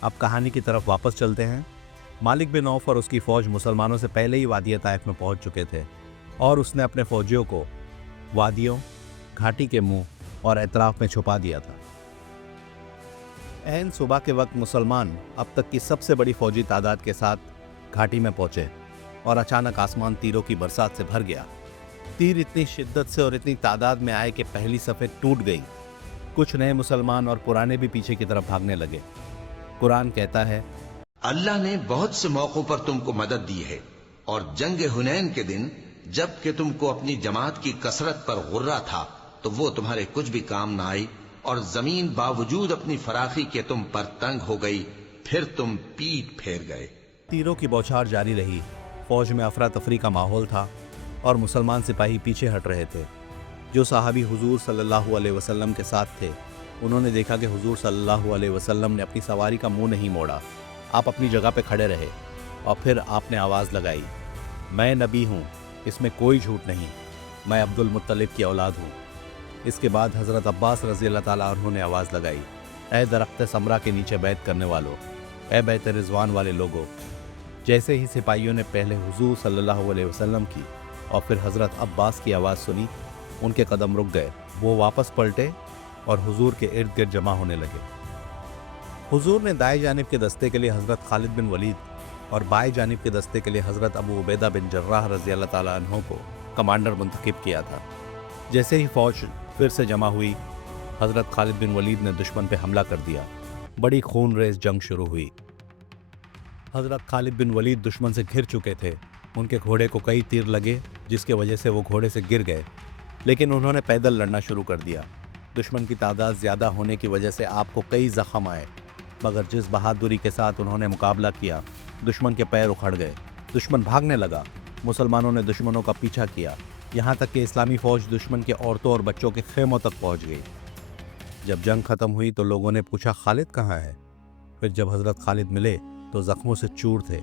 अब कहानी की तरफ वापस चलते हैं। मालिक बिन औफ और उसकी फौज मुसलमानों से पहले ही वादी ताइफ में पहुंच चुके थे और उसने अपने फौजियों को वादियों, घाटी के मुंह और एतराफ में छुपा दिया था। ऐन सुबह के वक्त मुसलमान अब तक की सबसे बड़ी फौजी तादाद के साथ घाटी में पहुंचे और अचानक आसमान तीरों की बरसात से भर गया। तीर इतनी शिद्दत से और इतनी तादाद में आए कि पहली सफ़ेद टूट गई। कुछ नए मुसलमान और पुराने भी पीछे की तरफ भागने लगे। कुरान कहता है, अल्लाह ने बहुत से मौकों पर तुमको मदद दी है और जंग हुनैन के दिन जब कि तुमको अपनी जमात की कसरत पर गुर्रा था तो वो तुम्हारे कुछ भी काम ना आई और जमीन बावजूद अपनी फराखी के तुम पर तंग हो गई, फिर तुम पीठ फेर गए। तीरों की बौछार जारी रही। फौज में अफरा तफरी का माहौल था और मुसलमान सिपाही पीछे हट रहे थे। जो सहाबी हुजूर सल्लल्लाहु अलैहि वसल्लम के साथ थे उन्होंने देखा कि हुजूर सल्लल्लाहु अलैहि वसल्लम ने अपनी सवारी का मुंह नहीं मोड़ा। आप अपनी जगह पे खड़े रहे और फिर आपने आवाज़ लगाई, मैं नबी हूँ, इसमें कोई झूठ नहीं, मैं अब्दुल मुत्तलिब की औलाद हूँ। इसके बाद हज़रत अब्बास रज़ी अल्लाह ताला अन्हु ने आवाज़ लगाई, ए दरख्त समरा के नीचे बैत करने वालों, ए बैत रिजवान वाले लोगों। जैसे ही सिपाहियों ने पहले हुजूर सल्लल्लाहु अलैहि वसल्लम की और फिर हज़रत अब्बास की आवाज़ सुनी, उनके कदम रुक गए। वो वापस पलटे और हुजूर के इर्द गिर्द जमा होने लगे। हुजूर ने दाएं जानिब के दस्ते के लिए हज़रत खालिद बिन वलीद और बाएं जानिब के दस्ते के लिए हज़रत अबू उबैदा बिन जर्राह रज़ी अल्लाह ताला अन्हु को कमांडर मुंतखब किया था। जैसे ही फ़ौज फिर से जमा हुई, हज़रत खालिद बिन वलीद ने दुश्मन पर हमला कर दिया। बड़ी खून रेज जंग शुरू हुई। हज़रत खालिद बिन वलीद दुश्मन से घिर चुके थे। उनके घोड़े को कई तीर लगे जिसके वजह से वो घोड़े से गिर गए, लेकिन उन्होंने पैदल लड़ना शुरू कर दिया। दुश्मन की तादाद ज़्यादा होने की वजह से आपको कई ज़ख्म आए, मगर जिस बहादुरी के साथ उन्होंने मुकाबला किया, दुश्मन के पैर उखड़ गए। दुश्मन भागने लगा। मुसलमानों ने दुश्मनों का पीछा किया, यहाँ तक कि इस्लामी फ़ौज दुश्मन के औरतों और बच्चों के खेमों तक पहुँच गई। जब जंग ख़त्म हुई तो लोगों ने पूछा, खालिद कहाँ है? फिर जब हज़रत खालिद मिले तो ज़ख्मों से चूर थे।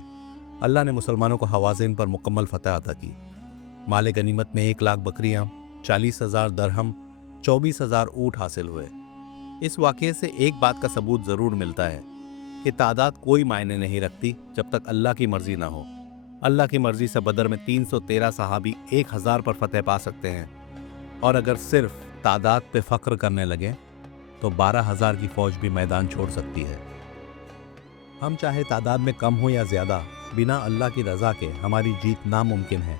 अल्लाह ने मुसलमानों को हवाज़िन पर मुकम्मल फ़तह अता की। माल गनीमत में 1 लाख बकरियाँ, 40,000 दरहम, 24,000 ऊँट हासिल हुए। इस वाक़ये से एक बात का सबूत ज़रूर मिलता है कि तादाद कोई मायने नहीं रखती जब तक अल्लाह की मर्ज़ी ना हो। अल्लाह की मर्ज़ी से बदर में 313 सहाबी 1000 पर फतह पा सकते हैं, और अगर सिर्फ तादाद पे फ़ख्र करने लगे तो 12,000 की फ़ौज भी मैदान छोड़ सकती है। हम चाहे तादाद में कम हो या ज़्यादा, बिना अल्लाह की रज़ा के हमारी जीत नामुमकिन है।